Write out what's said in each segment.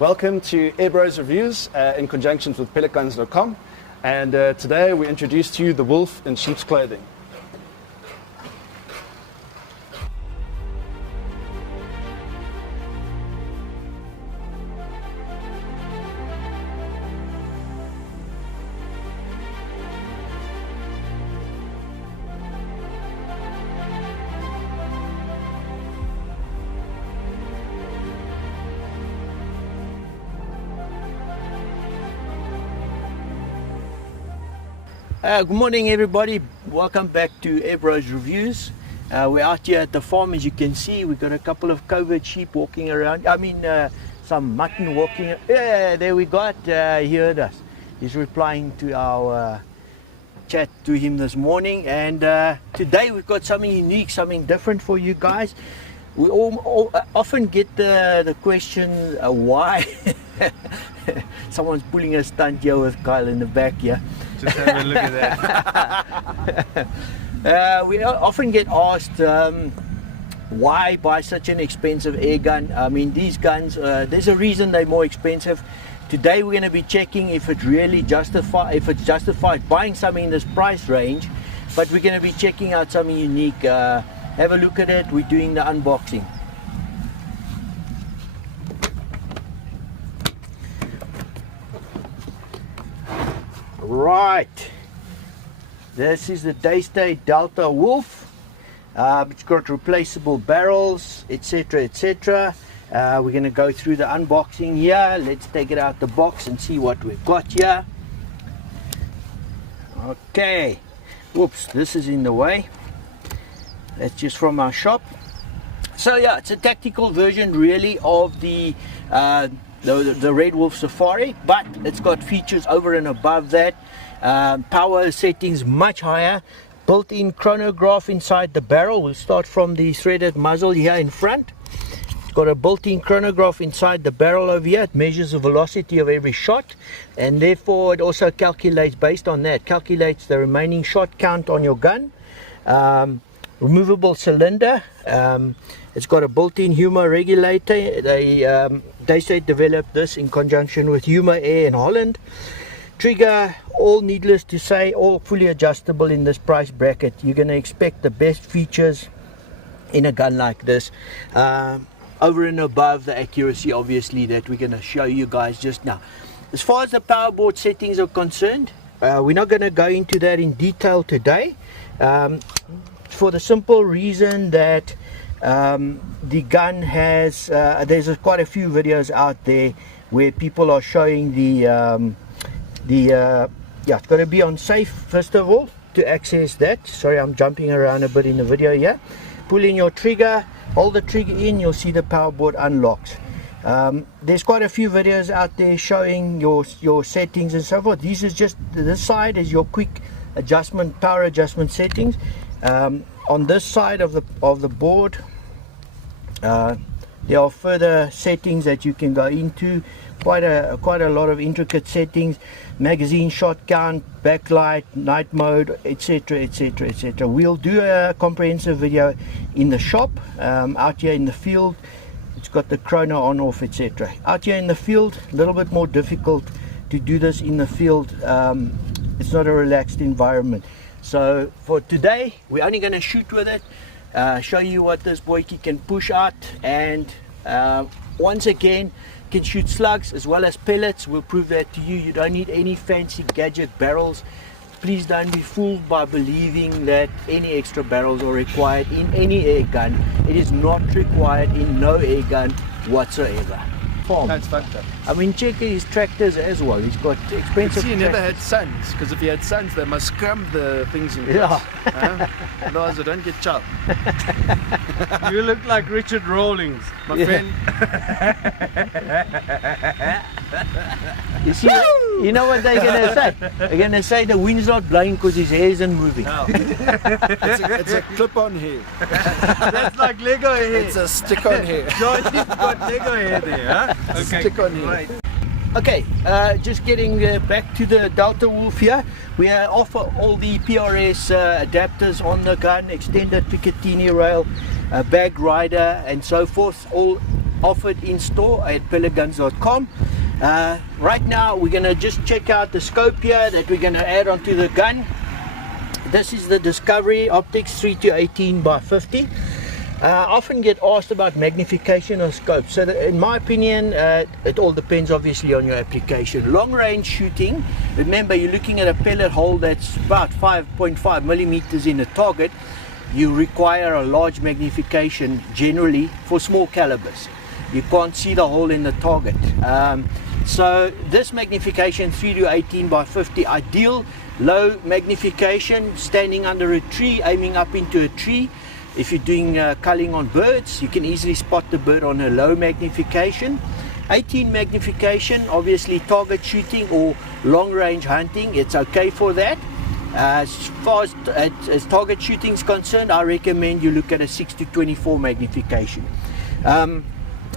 Welcome to Airbros Reviews in conjunction with pelletguns.com, and today we introduce to you the wolf in sheep's clothing. Good morning everybody, welcome back to Airbros Reviews. We're out here at the farm. As you can see, we've got a couple of covert sheep walking around, some mutton walking. Yeah, there we got, he heard us. He's replying to our chat to him this morning, and today we've got something unique, something different for you guys. We often get the question, why someone's pulling a stunt here with Kyle in the back here. Just have a look at that. We often get asked why buy such an expensive air gun. I mean, these guns, there's a reason they're more expensive. Today we're going to be checking if it's justified buying something in this price range, but we're going to be checking out something unique. Have a look at it. We're doing the unboxing. Right, this is the Daystate Delta Wolf. It's got replaceable barrels, etc, etc. We're going to go through the unboxing here. Let's take it out the box and see what we've got here. Okay, whoops, this is in the way. That's just from our shop. So yeah, it's a tactical version really of the Red Wolf Safari, but it's got features over and above that. Power settings much higher, built-in chronograph inside the barrel. We'll start from the threaded muzzle here in front. It's got a built-in chronograph inside the barrel over here. It measures the velocity of every shot, and therefore it also calculates, based on that, calculates the remaining shot count on your gun. Removable cylinder. It's got a built-in humor regulator. Daystate developed this in conjunction with Humor Air in Holland. Trigger, all needless to say, all fully adjustable in this price bracket. You're going to expect the best features in a gun like this, over and above the accuracy obviously that we're going to show you guys just now. As far as the power board settings are concerned, we're not going to go into that in detail today, for the simple reason that the gun has, there's quite a few videos out there where people are showing it's got to be on safe first of all to access that. Sorry, I'm jumping around a bit in the video here. Pull in your trigger, hold the trigger in, you'll see the power board unlocks. There's quite a few videos out there showing your settings and so forth. This side is your quick adjustment, power adjustment settings. On this side of the board, there are further settings that you can go into. Quite a lot of intricate settings: magazine shot count, backlight, night mode, etc, etc, etc. We'll do a comprehensive video in the shop. Out here in the field, it's got the chrono on off, etc. Out here in the field, a little bit more difficult to do this in the field. It's not a relaxed environment. So for today, we're only going to shoot with it, show you what this boyki can push out, and once again, can shoot slugs as well as pellets. We'll prove that to you. You don't need any fancy gadget barrels. Please don't be fooled by believing that any extra barrels are required in any air gun. It is not required in no air gun whatsoever. That's fact. I mean, check his tractors as well. He's got expensive. He never had sons, because if he had sons, they must scrum the things in place. Yeah. Otherwise, they don't get chopped. You look like Richard Rawlings, my friend. You see, you know what they're going to say? They're going to say the wind's not blowing because his hair isn't moving. No. it's a clip-on hair. That's like Lego hair. It's a stick-on hair. Johnny's got Lego hair there, huh? Okay. Stick on hair. Right. Okay, just getting back to the Delta Wolf here. We offer all the PRS adapters on the gun, extended Picatinny rail, bag rider and so forth, all offered in store at pelletguns.com. Right now we're going to just check out the scope here that we're going to add onto the gun. This is the Discovery Optics 3-18 by 50. I often get asked about magnification of scope. So in my opinion, it all depends obviously on your application. Long range shooting, remember you're looking at a pellet hole that's about 5.5 millimeters in a target. You require a large magnification generally for small calibers. You can't see the hole in the target. So this magnification 3-18 by 50 ideal. Low magnification, standing under a tree, aiming up into a tree. If you're doing culling on birds, you can easily spot the bird on a low magnification. 18 magnification, obviously target shooting or long range hunting, it's okay for that. As far as target shooting is concerned, I recommend you look at a 6-24 magnification.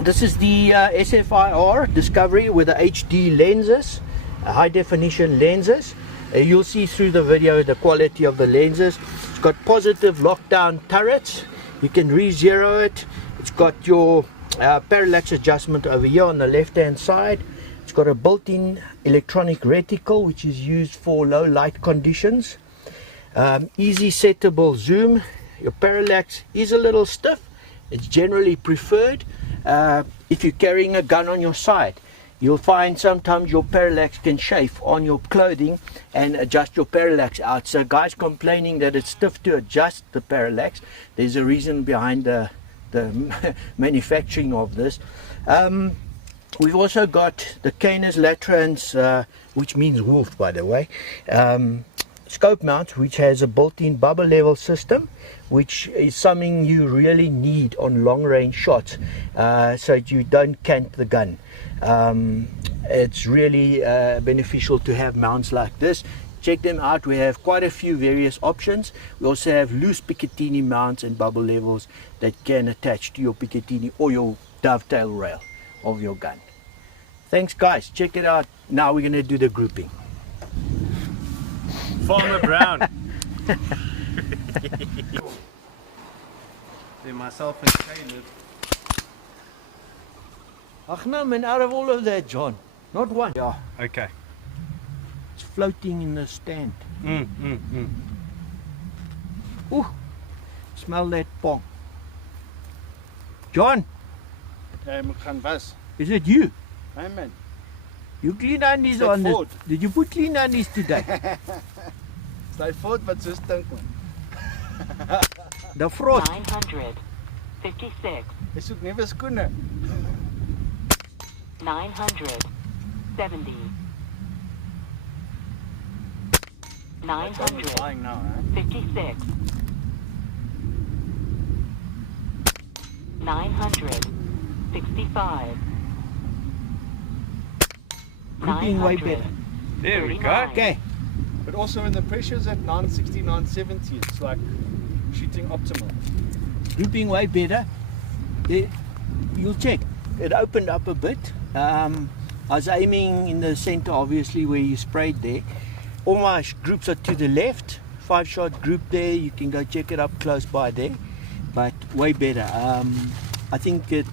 This is the SFIR Discovery with the HD lenses, high definition lenses. You'll see through the video the quality of the lenses. It's got positive lockdown turrets. You can re-zero it. It's got your parallax adjustment over here on the left hand side. It's got a built-in electronic reticle which is used for low light conditions. Easy settable zoom. Your parallax is a little stiff. It's generally preferred if you're carrying a gun on your side. You'll find sometimes your parallax can chafe on your clothing and adjust your parallax out. So guys complaining that it's stiff to adjust the parallax, there's a reason behind the manufacturing of this. We've also got the Canis laterans, which means wolf by the way, scope mount, which has a built-in bubble level system, which is something you really need on long range shots, so you don't cant the gun. It's really beneficial to have mounts like this. Check them out. We have quite a few various options. We also have loose Picatinny mounts and bubble levels that can attach to your Picatinny or your dovetail rail of your gun. Thanks guys, check it out. Now we're going to do the grouping. Farmer Brown. See myself and Caleb. Ach no man, out of all of that, John, not one. Yeah, Okay. it's floating in the stand. Ooh, smell that pong. John, Hey, moet gaan was. is it you? Hey man. You clean undies Stay on this. forward. Did you put clean undies today? Stay voort wat so stink man. The frost. 956, Jy soek nuwe skoene. 970, That's all we're buying now, huh? 956, 965, Grouping way better. There we go. 39. Okay, But also when the pressure's at 960, 970, it's like shooting optimal. grouping way better. You'll check. It opened up a bit. I was aiming in the center, obviously, where you sprayed there. All my groups are to the left. 5-shot group there. You can go check it up close by there. But way better. I think it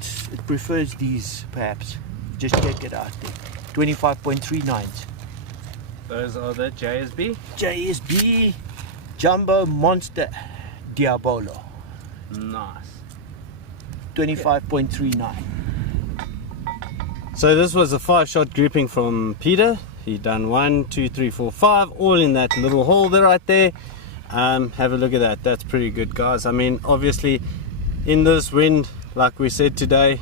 prefers these, perhaps. Just check it out there. 25.39s. Those are the JSB. JSB Jumbo Monster Diabolo. Nice. 25.39. So this was a 5-shot grouping from Peter. He done 1, 2, 3, 4, 5, all in that little hole there right there. Have a look at that. That's pretty good, guys. I mean, obviously in this wind, like we said today,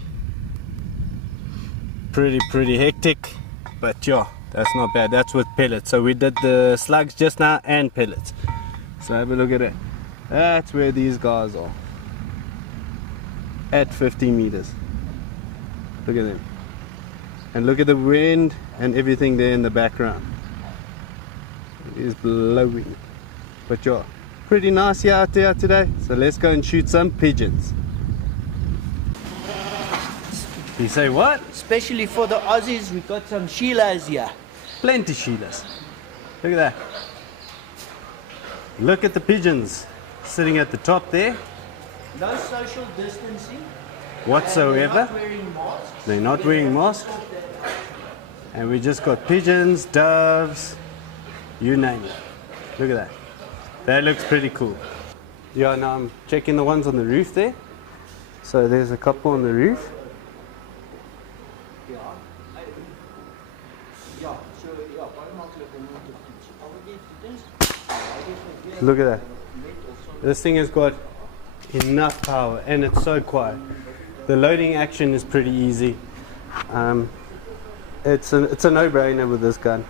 pretty hectic, but yeah, that's not bad. That's with pellets. So we did the slugs just now and pellets. So have a look at it. That's where these guys are at 50 meters. Look at them. And look at the wind and everything there in the background. It is blowing. But yeah, pretty nice here out there today. So let's go and shoot some pigeons. You say what? Especially for the Aussies, we got some Sheilas here. Plenty Sheilas. Look at that. Look at the pigeons sitting at the top there. No social distancing. whatsoever. They're not wearing masks. And we just got pigeons, doves, you name it. Look at that. That looks pretty cool. Yeah, now I'm checking the ones on the roof there. So there's a couple on the roof. Look at that. This thing has got enough power and it's so quiet. The loading action is pretty easy. It's a no-brainer with this gun.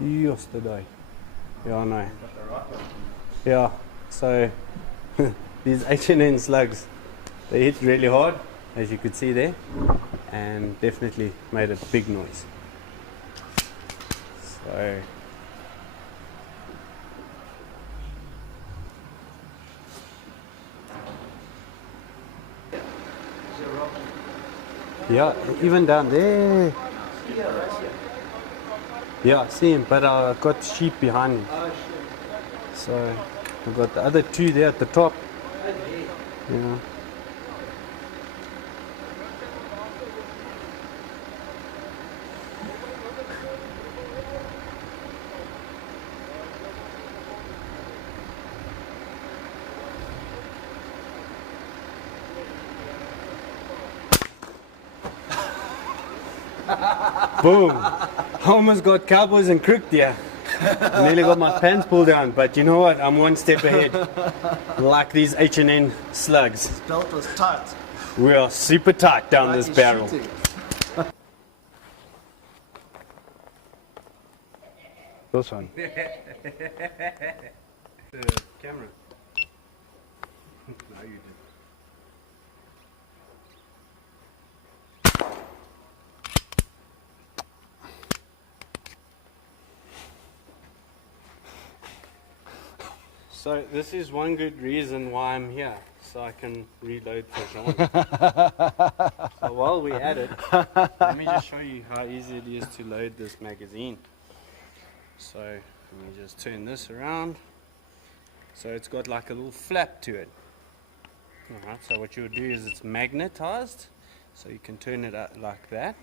Yesterday. Yeah, I know. Yeah, so these H&N slugs, they hit really hard, as you could see there, and definitely made a big noise. So yeah, even down there. Yeah, I see him, but I've got sheep behind me. So I've got the other two there at the top. Yeah. Boom! I almost got cowboys and crooked there. Nearly got my pants pulled down, but you know what? I'm one step ahead. Like these H&N slugs. This belt was tight. We are super tight down this barrel. This one. The camera. No, you didn't. So this is one good reason why I'm here, so I can reload for Jean. So while we're at it, let me just show you how easy it is to load this magazine. So let me just turn this around. So it's got like a little flap to it. Alright, so what you'll do is it's magnetized, so you can turn it out like that.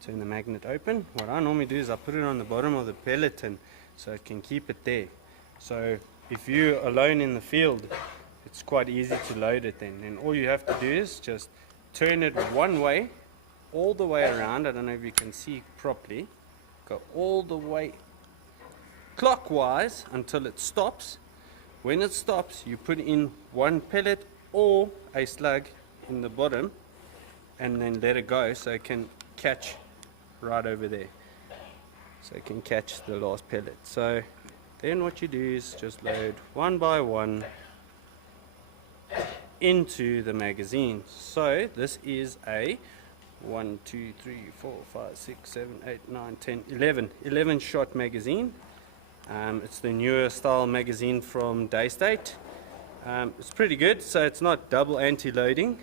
Turn the magnet open. What I normally do is I put it on the bottom of the pellet tin so it can keep it there. So if you're alone in the field, it's quite easy to load it then. And all you have to do is just turn it one way, all the way around. I don't know if you can see properly. Go all the way clockwise until it stops. When it stops, you put in one pellet or a slug in the bottom and then let it go so it can catch right over there. So it can catch the last pellet. So then what you do is just load one by one into the magazine. So this is a 1, 2, 3, 4, 5, 6, 7, 8, 9, 10, 11 shot magazine. It's the newer style magazine from Daystate. It's pretty good, so it's not double anti-loading,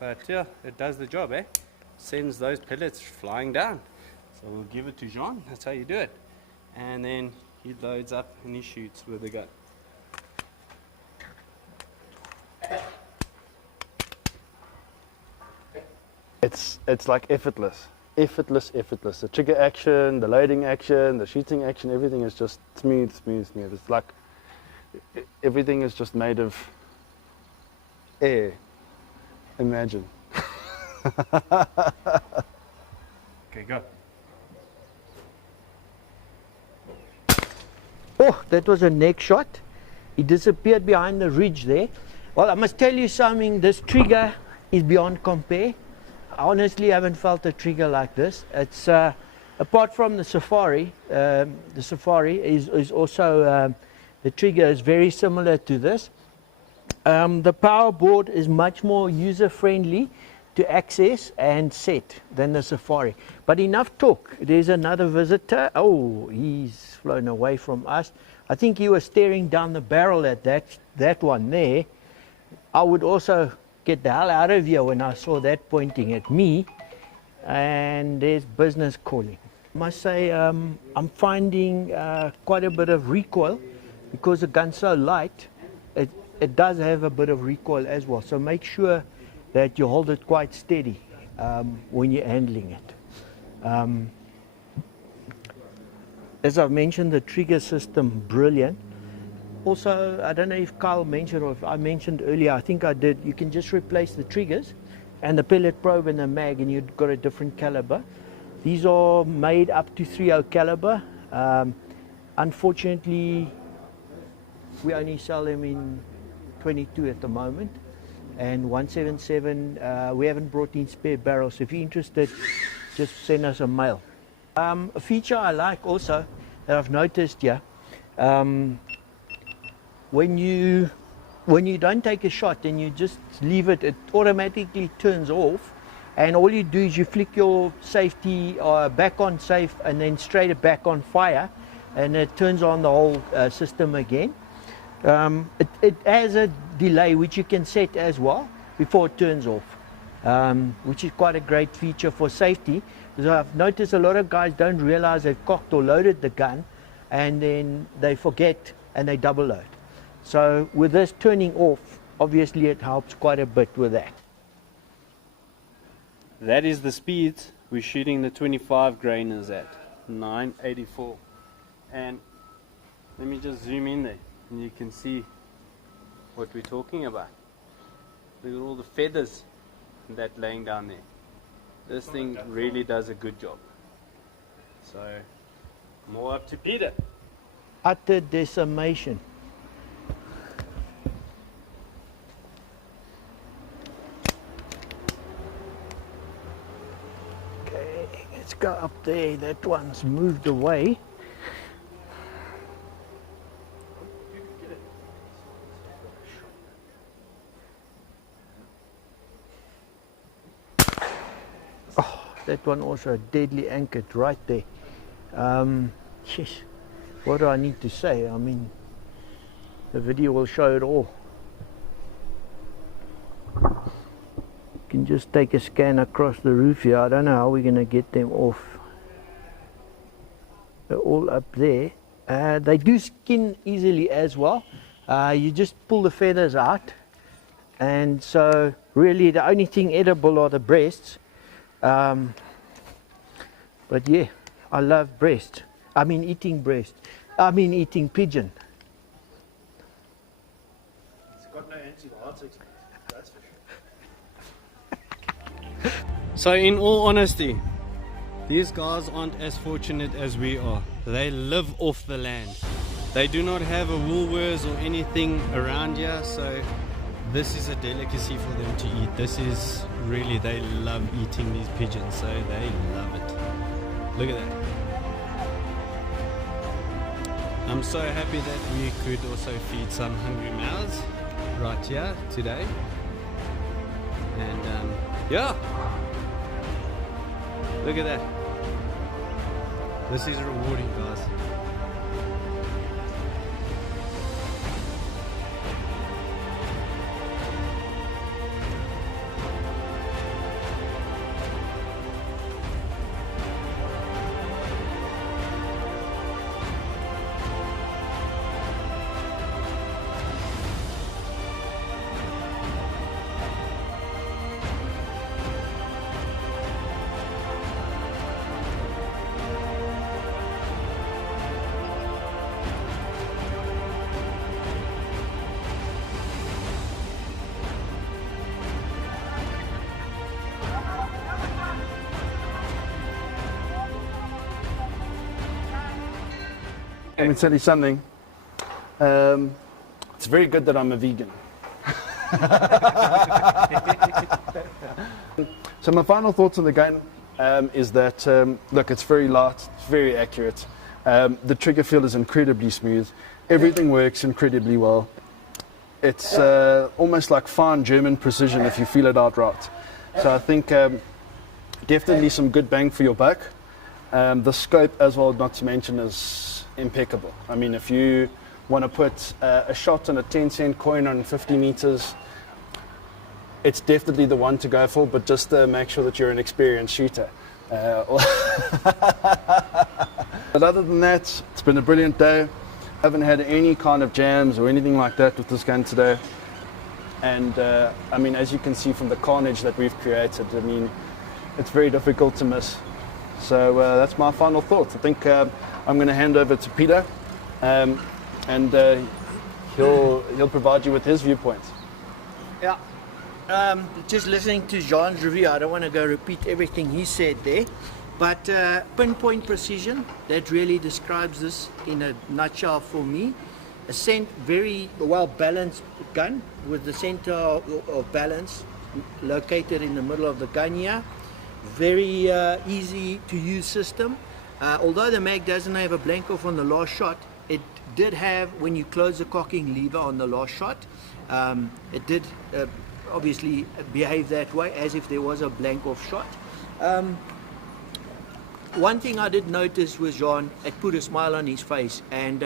but yeah, it does the job, eh? Sends those pellets flying down. So we'll give it to Jean, that's how you do it. And then he loads up and he shoots with the gun. It's like effortless. The trigger action, the loading action, the shooting action, everything is just smooth. It's like everything is just made of air. Imagine. Okay, go. Oh, that was a neck shot. He disappeared behind the ridge there. Well, I must tell you something, this trigger is beyond compare. I honestly haven't felt a trigger like this. It's apart from the Safari, is also the trigger is very similar to this. The power board is much more user friendly to access and set than the Safari. But enough talk. There's another visitor. Oh, he's flown away from us. I think he was staring down the barrel at that one there. I would also get the hell out of here when I saw that pointing at me. And there's business calling. must say I'm finding quite a bit of recoil because the gun's so light. It does have a bit of recoil as well. So make sure that you hold it quite steady when you're handling it. As I've mentioned, the trigger system, brilliant. Also, I don't know if Kyle mentioned or if I mentioned earlier, I think I did, you can just replace the triggers and the pellet probe and the mag and you've got a different caliber. These are made up to 3.0 caliber. Unfortunately, we only sell them in 22 at the moment. And 177, we haven't brought in spare barrels. So if you're interested, just send us a mail. A feature I like also that I've noticed here, when you don't take a shot and you just leave it, it automatically turns off, and all you do is you flick your safety back on safe and then straight it back on fire, and it turns on the whole system again. It has a delay which you can set as well before it turns off, which is quite a great feature for safety. Because I've noticed a lot of guys don't realize they've cocked or loaded the gun, and then they forget and they double load. So with this turning off, obviously it helps quite a bit with that. That is the speed we're shooting the 25 grainers at, 984. And let me just zoom in there and you can see what we're talking about. Look at all the feathers that laying down there. This thing really does a good job. So, more up to Peter. Utter decimation. Okay, let's go up there. That one's moved away. That one also deadly anchored right there. Yes, what do I need to say? I mean, the video will show it all. You can just take a scan across the roof here. I don't know how we're going to get them off. They're all up there. They do skin easily as well. You just pull the feathers out. And so really the only thing edible are the breasts. But yeah, I love breast. I mean eating breast. I mean eating pigeon. It's got no antibiotics, that's for sure. So in all honesty, these guys aren't as fortunate as we are. They live off the land. They do not have a Woolworths or anything around here, so this is a delicacy for them to eat. This is really, they love eating these pigeons, so they love it. Look at that. I'm so happy that we could also feed some hungry mouths right here today. And yeah, look at that. This is rewarding, guys. Let me tell you something. It's very good that I'm a vegan. So my final thoughts on the gun is that, look, it's very light, it's very accurate. The trigger feel is incredibly smooth. Everything works incredibly well. It's almost like fine German precision if you feel it out right. So I think definitely some good bang for your buck. The scope as well, not to mention, is impeccable. I mean, if you want to put a shot on a 10-cent coin on 50 meters, it's definitely the one to go for, but just make sure that you're an experienced shooter. But other than that, it's been a brilliant day. I haven't had any kind of jams or anything like that with this gun today. And I mean, as you can see from the carnage that we've created, I mean, it's very difficult to miss. So that's my final thoughts. I think I'm going to hand over to Peter, and he'll provide you with his viewpoints. Yeah. Just listening to Jean's review, I don't want to go repeat everything he said there, but pinpoint precision, that really describes this in a nutshell for me. A very well balanced gun with the center of balance located in the middle of the gun here. Very easy to use system. Although the mag doesn't have a blank off on the last shot, it did have, when you close the cocking lever on the last shot, it did obviously behave that way as if there was a blank off shot. One thing I did notice was Jean, it put a smile on his face, and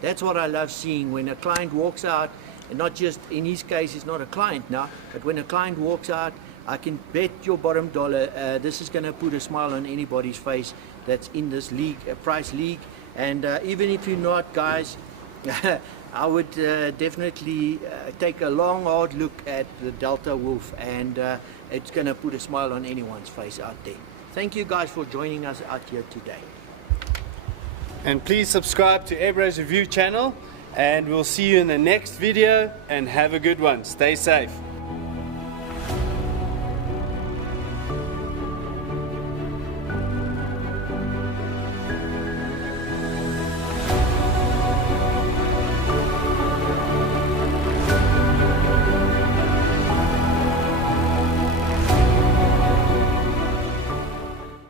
that's what I love seeing when a client walks out, and not just in his case, he's not a client now, but when a client walks out, I can bet your bottom dollar this is going to put a smile on anybody's face that's in this league, a price league. And even if you're not, guys, I would definitely take a long, hard look at the Delta Wolf, and it's going to put a smile on anyone's face out there. Thank you guys for joining us out here today. And please subscribe to Airbros Review channel, and we'll see you in the next video, and have a good one. Stay safe.